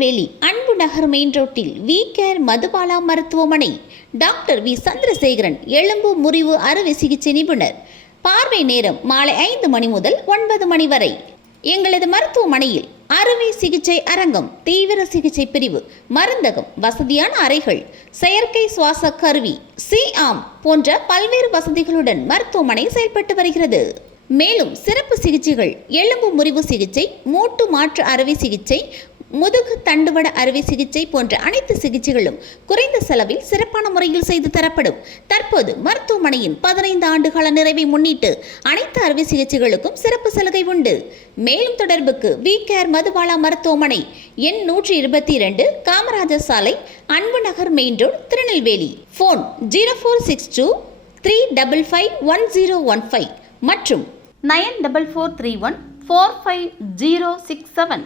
திருநெல்வேலி அன்பு நகர் மெயின் ரோட்டில் we care Madhubala மருத்துவமனை. டாக்டர் வி சந்திரசேகரன் எலும்பு முறிவு அறுவை சிகிச்சை நிபுணர். பார்வை நேரம் மாலை 5 மணி முதல் 9 மணி வரை. எங்களது மருத்துவமனையில் அறுவை சிகிச்சை அரங்கம், தீவிர சிகிச்சை பிரிவு, மருந்தகம், வசதியான அறைகள், செயற்கை சுவாச கருவி, சிஆம் போன்ற பல்வேறு வசதிகளுடன் மருத்துவமனை செயல்பட்டு வருகிறது. மேலும் சிறப்பு சிகிச்சைகள் எலும்பு முறிவு சிகிச்சை, மூட்டு மாற்று அறுவை சிகிச்சை, முதுகு தண்டுவட அறுவை சிகிச்சை போன்ற அனைத்து சிகிச்சைகளும் குறைந்த செலவில் சிறப்பான முறையில் செய்து தரப்படும். தற்போது மருத்துவமனையின் 15 ஆண்டுகால நிறைவை முன்னிட்டு அனைத்து அறுவை சிகிச்சைகளுக்கும் சிறப்பு சலுகை உண்டு. மேலும் தொடர்புக்கு வி கேர் மதுபாலா மருத்துவமனை, எண் 122, காமராஜர் சாலை, அன்பு நகர் மெயின் ரோடு, திருநெல்வேலி. போன் 0462 355 1015 மற்றும் 9443145067.